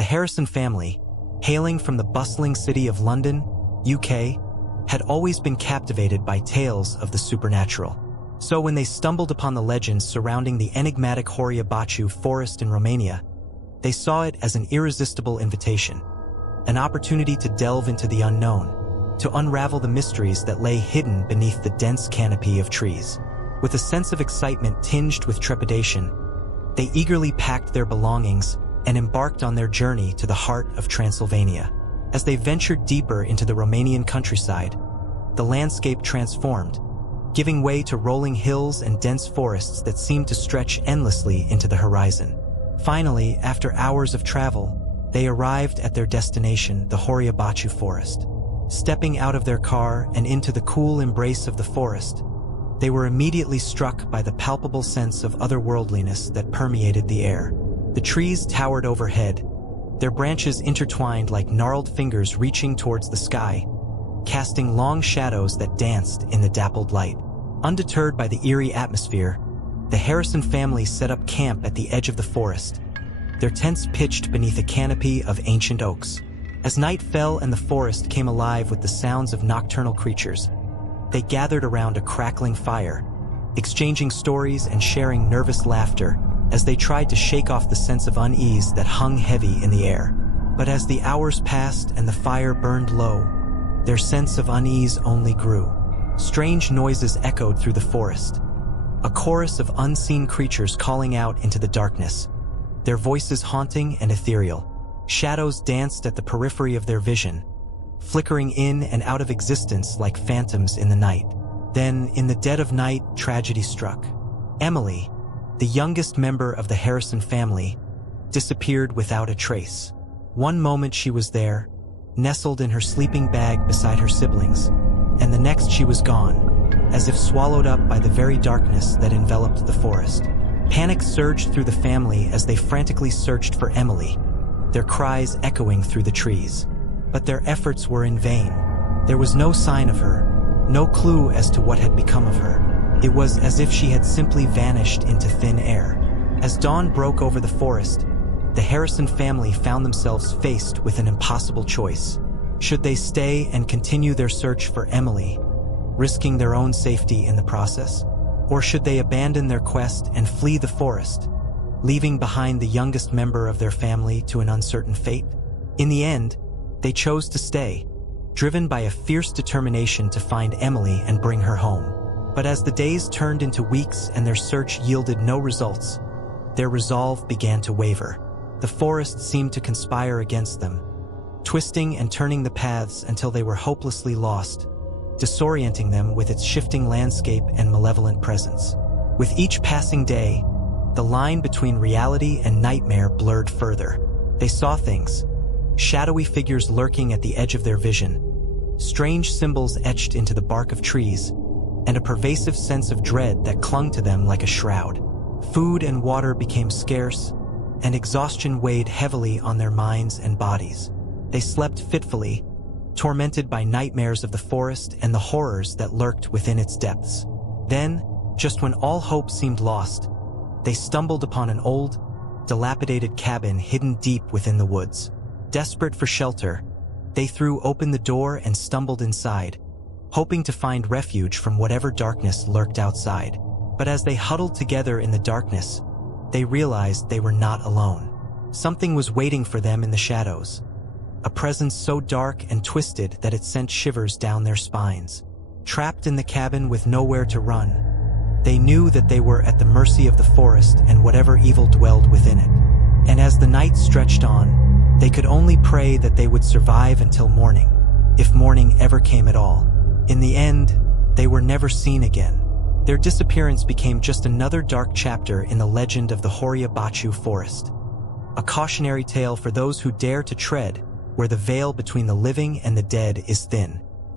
The Harrison family, hailing from the bustling city of London, UK, had always been captivated by tales of the supernatural. So when they stumbled upon the legends surrounding the enigmatic Horia Baciu forest in Romania, they saw it as an irresistible invitation, an opportunity to delve into the unknown, to unravel the mysteries that lay hidden beneath the dense canopy of trees. With a sense of excitement tinged with trepidation, they eagerly packed their belongings and embarked on their journey to the heart of Transylvania. As they ventured deeper into the Romanian countryside, the landscape transformed, giving way to rolling hills and dense forests that seemed to stretch endlessly into the horizon. Finally, after hours of travel, they arrived at their destination, the Horia Baciu forest. Stepping out of their car and into the cool embrace of the forest, they were immediately struck by the palpable sense of otherworldliness that permeated the air. The trees towered overhead, their branches intertwined like gnarled fingers reaching towards the sky, casting long shadows that danced in the dappled light. Undeterred by the eerie atmosphere, the Harrison family set up camp at the edge of the forest, their tents pitched beneath a canopy of ancient oaks. As night fell and the forest came alive with the sounds of nocturnal creatures, they gathered around a crackling fire, exchanging stories and sharing nervous laughter as they tried to shake off the sense of unease that hung heavy in the air. But as the hours passed and the fire burned low, their sense of unease only grew. Strange noises echoed through the forest, a chorus of unseen creatures calling out into the darkness, their voices haunting and ethereal. Shadows danced at the periphery of their vision, flickering in and out of existence like phantoms in the night. Then, in the dead of night, tragedy struck. Emily, the youngest member of the Harrison family, disappeared without a trace. One moment she was there, nestled in her sleeping bag beside her siblings, and the next she was gone, as if swallowed up by the very darkness that enveloped the forest. Panic surged through the family as they frantically searched for Emily, their cries echoing through the trees. But their efforts were in vain. There was no sign of her, no clue as to what had become of her. It was as if she had simply vanished into thin air. As dawn broke over the forest, the Harrison family found themselves faced with an impossible choice. Should they stay and continue their search for Emily, risking their own safety in the process? Or should they abandon their quest and flee the forest, leaving behind the youngest member of their family to an uncertain fate? In the end, they chose to stay, driven by a fierce determination to find Emily and bring her home. But as the days turned into weeks and their search yielded no results, their resolve began to waver. The forest seemed to conspire against them, twisting and turning the paths until they were hopelessly lost, disorienting them with its shifting landscape and malevolent presence. With each passing day, the line between reality and nightmare blurred further. They saw things, shadowy figures lurking at the edge of their vision, strange symbols etched into the bark of trees, and a pervasive sense of dread that clung to them like a shroud. Food and water became scarce, and exhaustion weighed heavily on their minds and bodies. They slept fitfully, tormented by nightmares of the forest and the horrors that lurked within its depths. Then, just when all hope seemed lost, they stumbled upon an old, dilapidated cabin hidden deep within the woods. Desperate for shelter, they threw open the door and stumbled inside, hoping to find refuge from whatever darkness lurked outside. But as they huddled together in the darkness, they realized they were not alone. Something was waiting for them in the shadows, a presence so dark and twisted that it sent shivers down their spines. Trapped in the cabin with nowhere to run, they knew that they were at the mercy of the forest and whatever evil dwelled within it. And as the night stretched on, they could only pray that they would survive until morning, if morning ever came at all. In the end, they were never seen again. Their disappearance became just another dark chapter in the legend of the Horia Baciu forest, a cautionary tale for those who dare to tread where the veil between the living and the dead is thin.